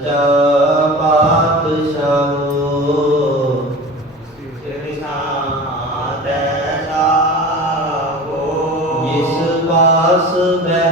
ਸੱਚਾ ਪਾਤਸ਼ਾਹੋ। ਸ੍ਰੀ ਸਾਤੇ ਨਾਮੋ ਇਸ ਪਾਸ ਮੈਂ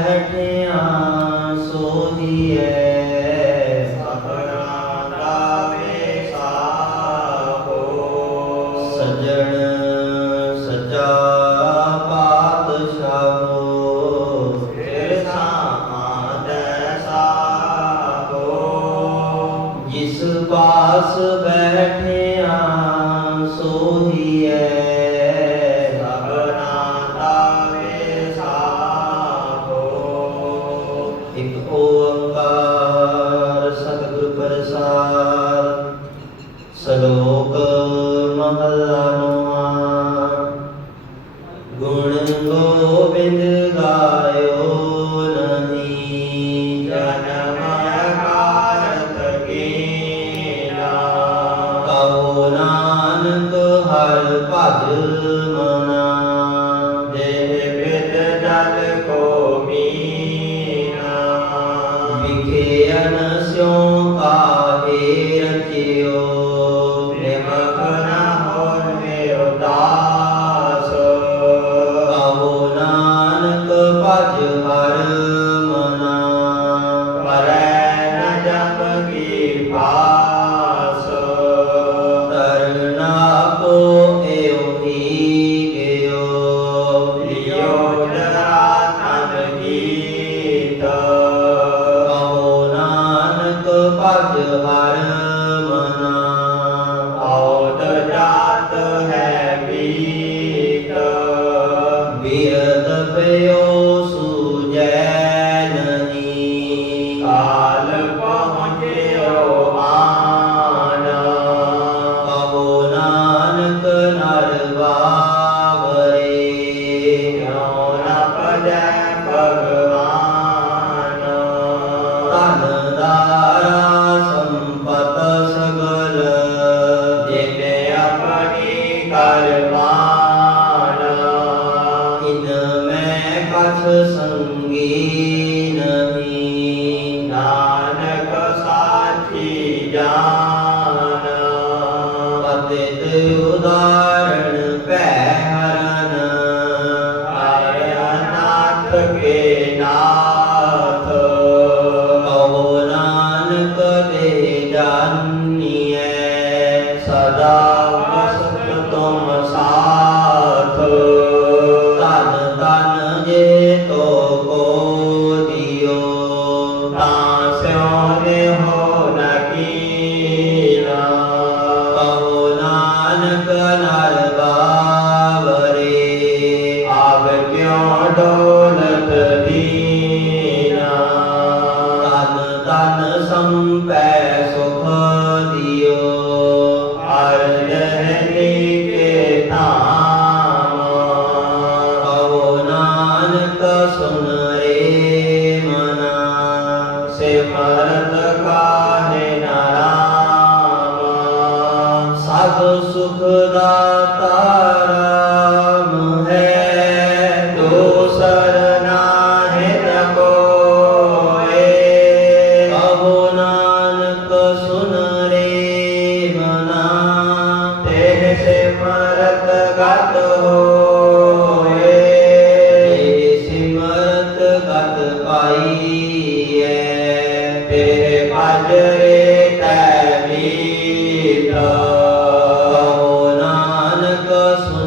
ਮਹਲਾ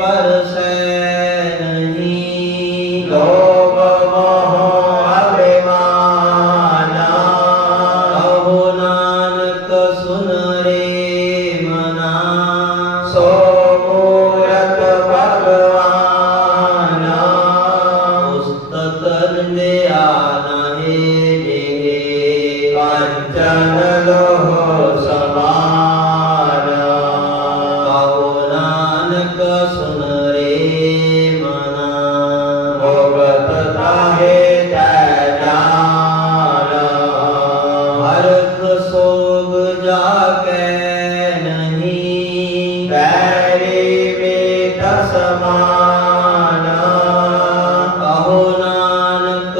What?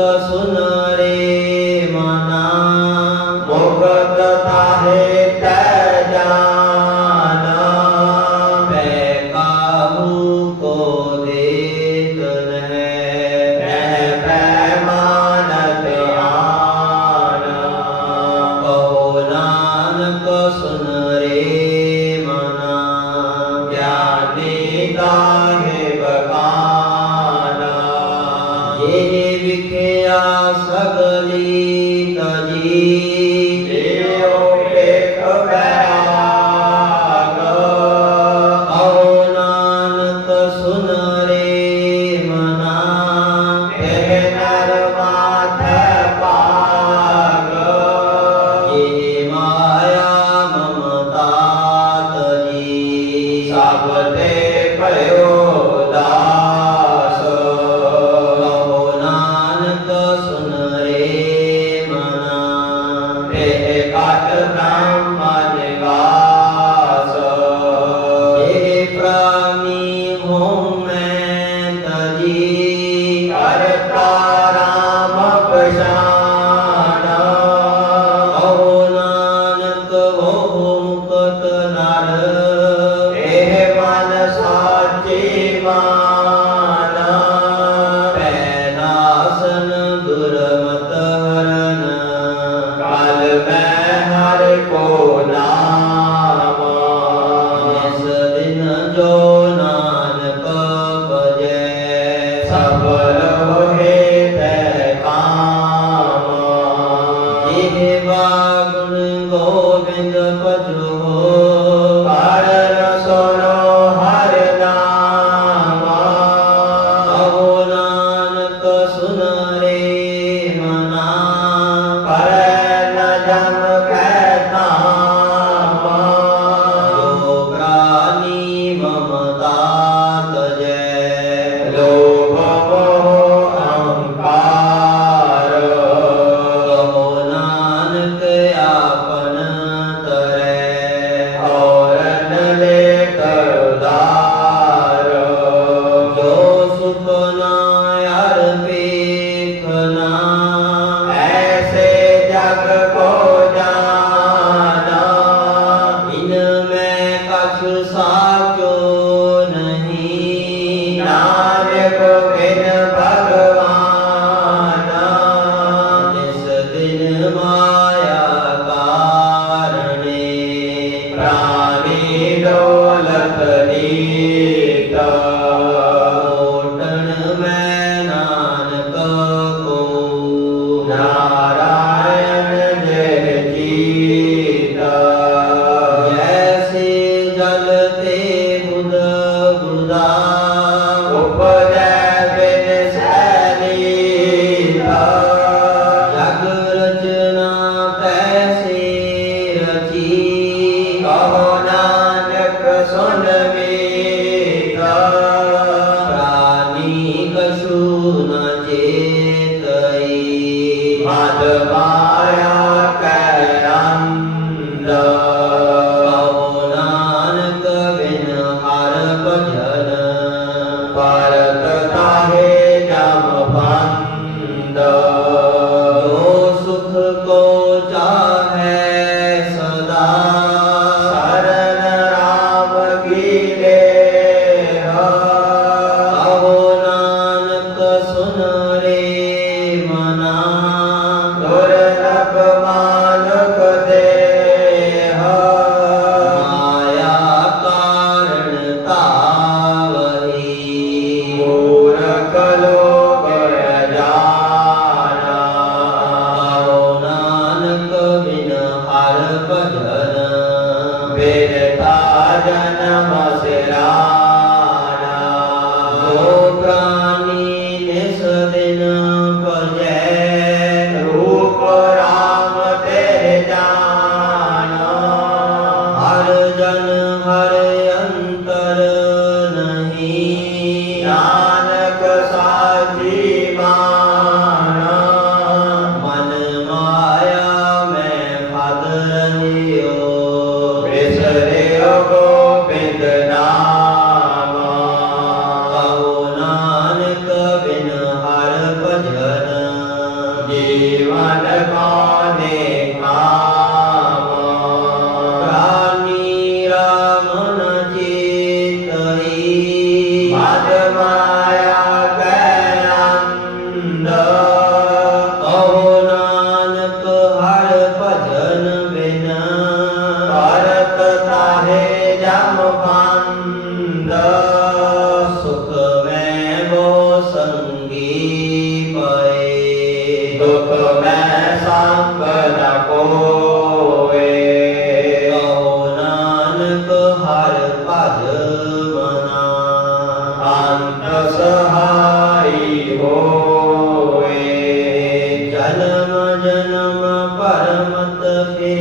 Sona. মায়ার পে ਜਨਮ ਜਨਮ ਪਰਮਤ ਕੇ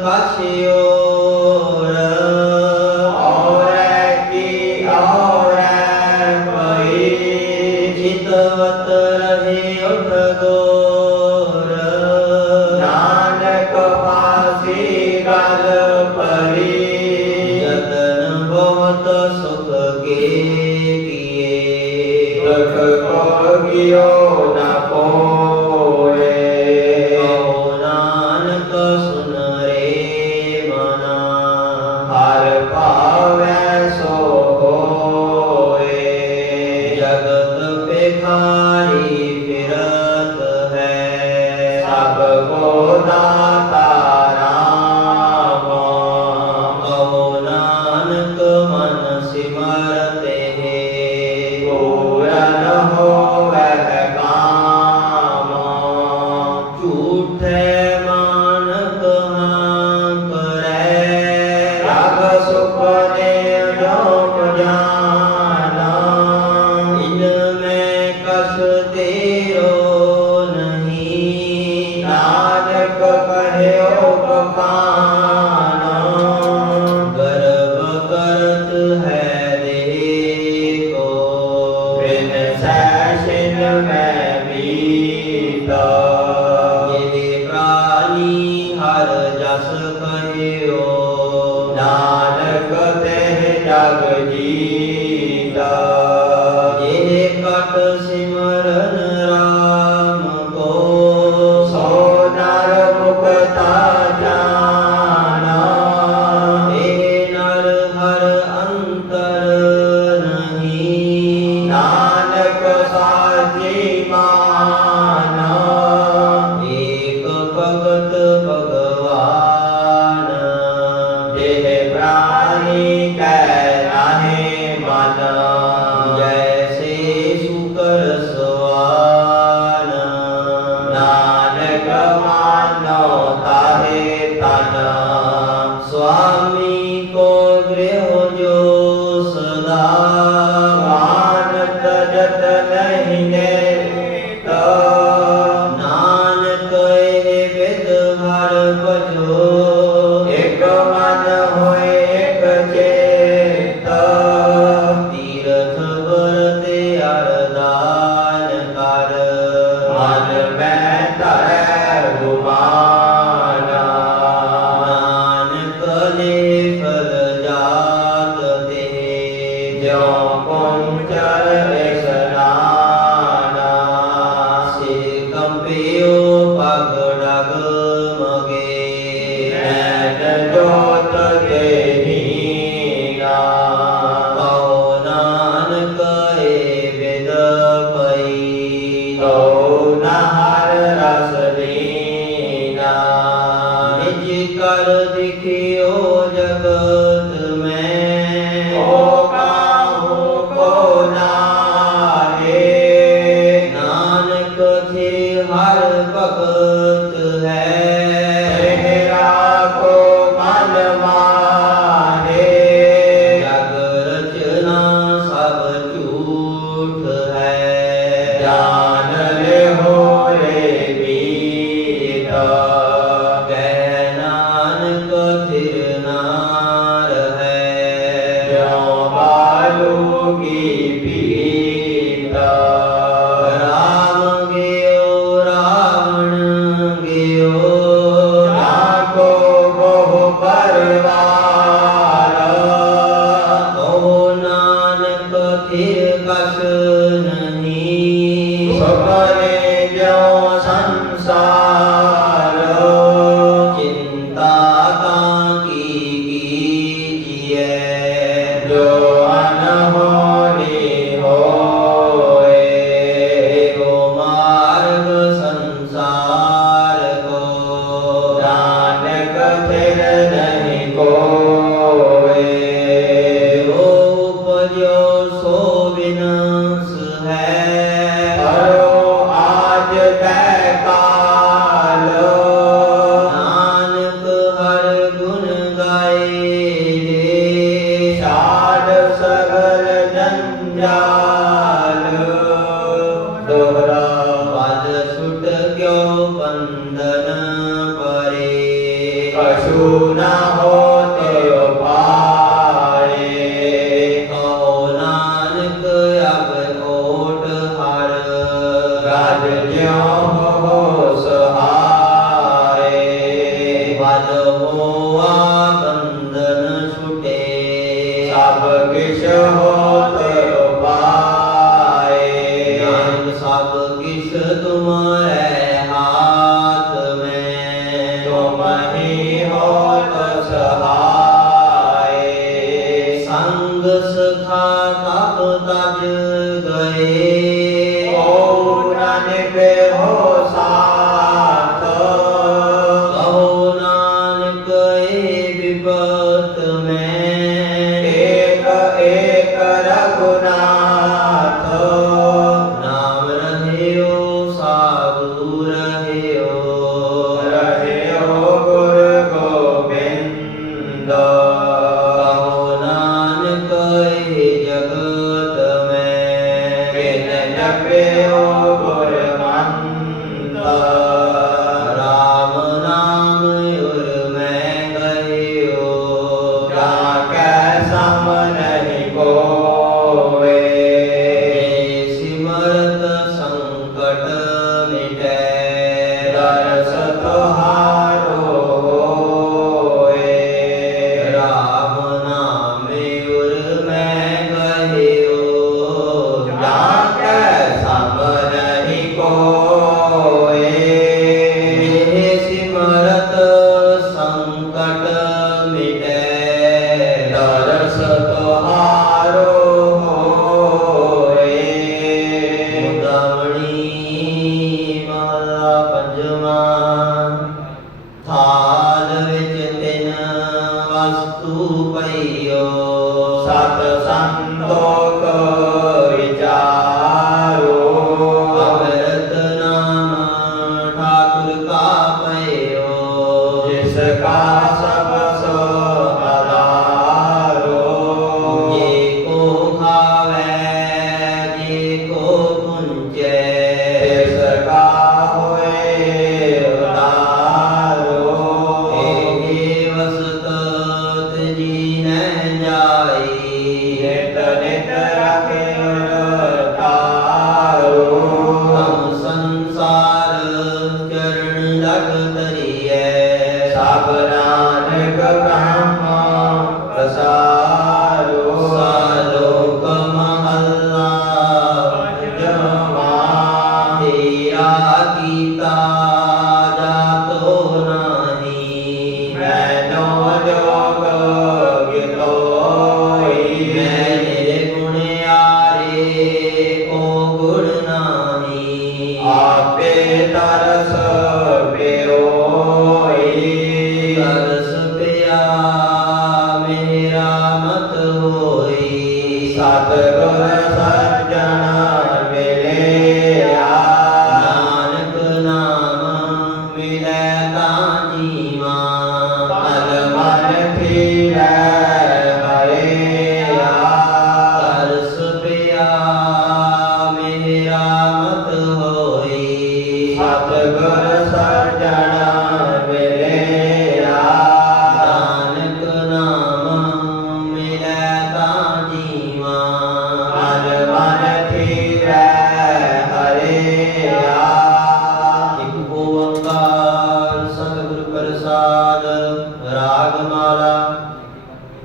passeou. ਕੈ ਵਿਦ ਹਰ ਭਜ जग ਨਾਨਕ ਥਿਰ ਕਛ ਨਹੀਂ। ਸੁਪਨੇ ਪਰੇ ਕੋ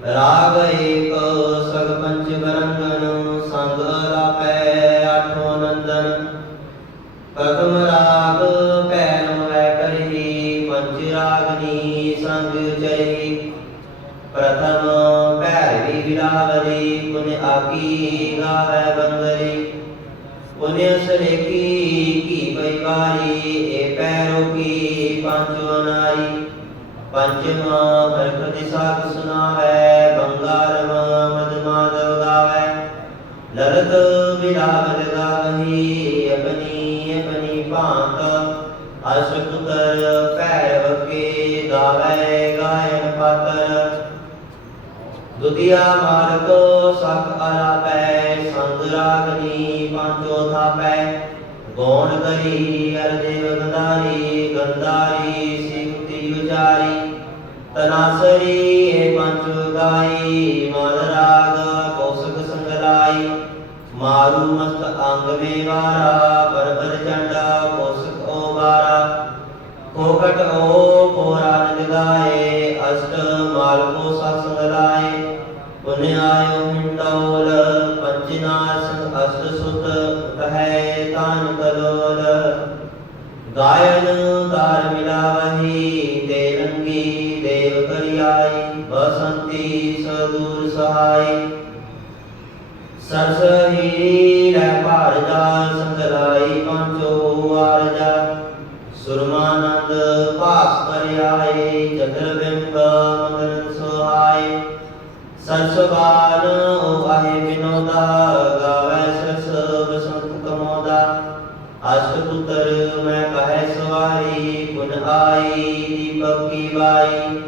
ਰਾਗ ਏਕ ਸਗ ਪੰਚ ਬਰੰਗਨ ਸੰਗ ਅਲਾਪੈ ਆਠੋ ਨੰਦਨ ਪ੍ਰਥਮ ਰਾਗ ਪੈਰਮ ਵੈ ਕਰਹੀ ਪੰਚ ਰਾਗਨੀ ਸੰਗ ਉਚਰੀ ਪ੍ਰਥਮ ਭੈਰਵੀ ਵਿਲਾਵਰੀ ਪੁਨ ਆਕੀ ਗਾਵੈ ਬੰਗਰੀ ਪੁਨਿ ਸਰੇਕੀ ਕੀ ਬੈਵਾਰੀ ਏ ਪੈਰੋ ਕੀ ਪੰਜ ਅਨਾਰੀ ਪੰਚਮਾ ਹਰਖ ਦਿਸਾਖ ਵਿਲਾਵਲ ਗਾਵਹੀ ਆਪਣੀ ਆਪਣੀ ਭਾਂਤ ਅਸ ਪੁਤਰ ਭੈਰਵ ਕੇ ਗਾਵੈ ਗਾਇਨ ਪਾਤਰ ਦੁਤੀਆ ਮਾਰਗ ਸਖ ਆਲਾਪੈ ਸੰਗ ਰਾਗਨੀ ਪੰਚੋ ਥਾਪੈ ਗੋਣ ਕਰੀ ਅਰ ਗੰਧਾਰੀ ਗੰਧਾਰੀ ਸਿਮਤੀ ਵਿਚਾਰੀ ਤਨਾਸਰੀ ਪੰਚ ਗਾਈ ਮਨ ਰਾਗ ਕੋਸਕ ਸੰਗਲਾਈ ਮਾਰੂ ਮਸਤ ਅੰਗ ਮੇ ਬਰਬਰ ਚੰਡਾ ਕੋਸਕ ਓਵਾਰਾ ਕੋਕਟ ਓ ਕੋਰਾ ਨਿਦ ਅਸ਼ਟ ਮਾਲ ਸਤਸੰਗ ਲਾਏ। ਪੁਨ ਆਇਓ ਹਿੰਡੋਲ ਅਸ਼ਟ ਸੁਤ ਕਹੈ ਤਾਨ ਕਲੋਲ। ਗਾਇਨ ਦਾਰ ਮਿਲਾਵਹੀ ਦੇ ਰੰਗੀ ਦੇਵ ਕਰਿਆਈ, ਬਸੰਤੀ ਸਦੂਰ ਸਹਾਈ। ਸਰਸਹੀ ਭਾਰਜਾ ਸੰਗਲਾਈ ਪੰਚੋ ਆਰਜਾ। ਸੁਰਮਾਨੰਦ ਭਾਸ ਕਰਿਆਏ ਚਤਰ ਬਿੰਬ ਮਗਨ ਸੁਹਾਏ। ਸਰਸਵਾਨ ਆਹੇ ਬਿਨੋਦਾ ਗਾਵੈ ਸਰਸ ਬਸੰਤ ਕਮੋਦਾ ਅਸ਼ਟ ਪੁੱਤਰ ਮੈਂ ਕਹੈ ਸਵਾਰੀ, ਪੁਨ ਆਈ ਦੀਪਕ ਕੀ ਬਾਈ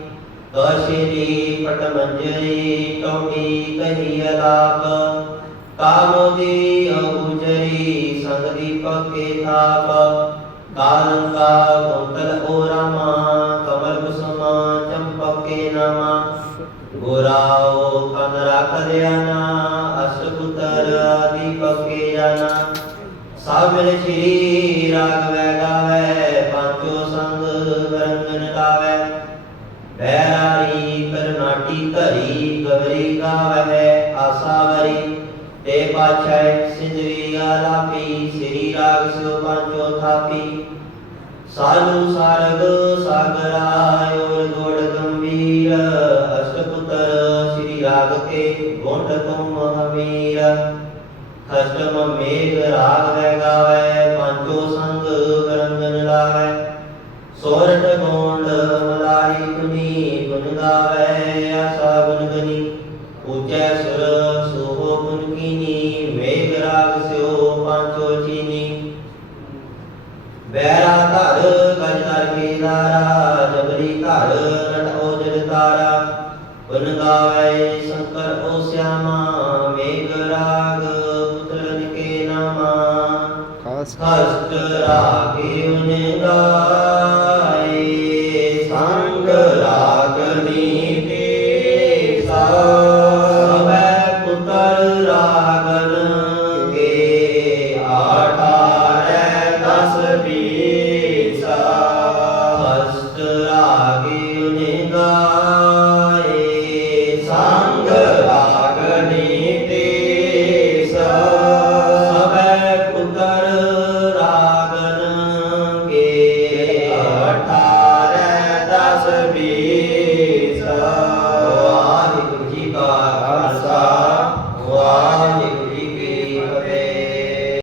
ਕਸ਼ੇਰੀ ਪਟ ਮੰਜਰੀ ਟੋਟੀ ਕਹੀ ਅਲਾਪ। ਕਾਮੋਦੀ ਅਉਜਰੀ ਸੰਗ ਦੀਪਕ ਕੇ ਥਾਪ ਕਾਲੰਕਾ ਕੁੰਤਲ ਓ ਰਾਮਾ, ਕਮਲ ਕੁਸੁਮ ਚੰਪਕ ਕੇ ਨਾਮਾ। ਗੋਰਾਓ ਕਨ ਰਖ ਲਿਆਨਾ ਦੀਪਕ ਕੇ ਜਾਨਾ ਸਭ ਮਿਲ ਸ਼੍ਰੀ ਰਾਗਵੈ ਗਾਵੈ ਪਾਂਚੋ ਸੰਗ ਬਰੰਗਨ ਲਾਵੈ ਬੈਰਾਰੀ ਕਰਨਾਟੀ ਧਰੀ ਗਵਰੀ ਗਾਵੈ ਆਸਾਵਰੀ ਤੇ ਪਾਛੈ ਸਿੰਦਰੀ ਆਲਾਪੀ ਸ੍ਰੀ ਰਾਗ ਸਿਓ ਪਾਂਚੋ ਥਾਪੀ ਸਾਲੂ ਸਾਰਗ ਸਾਗਰਾਇ ਔਰ ਗੋੜ ਗੰਭੀਰ, ਅਸ਼ਟਪੁੱਤਰ ਸ੍ਰੀ ਰਾਗ ਕੇ ਗੋਂਡ ਤੁਮ ਹਮੀਰ ਖਸਮ ਮੇਘ ਰਾਗ ਵੈ ਗਾਵੈ, ਪੰਜੋ ਸੰਗ ਗਰੰਗਨ ਲਾਵੈ। ਸੋਰਠ ਗੋਂਡ ਮਲਾਰੀ ਕੁਨੀ ਗੁਣ ਗਾਵੈ ਗਾਵੇ ਸ਼ੰਕਰ ਓ ਸਿਆਮਾ ਮੇਘ ਰਾਗ ਪੁੱਤਰਨ ਕੇ ਨਾਮਾ। ਖਾਸ ਹਸਤ ਰਾਗੇ ਉਨ ਗਾਏ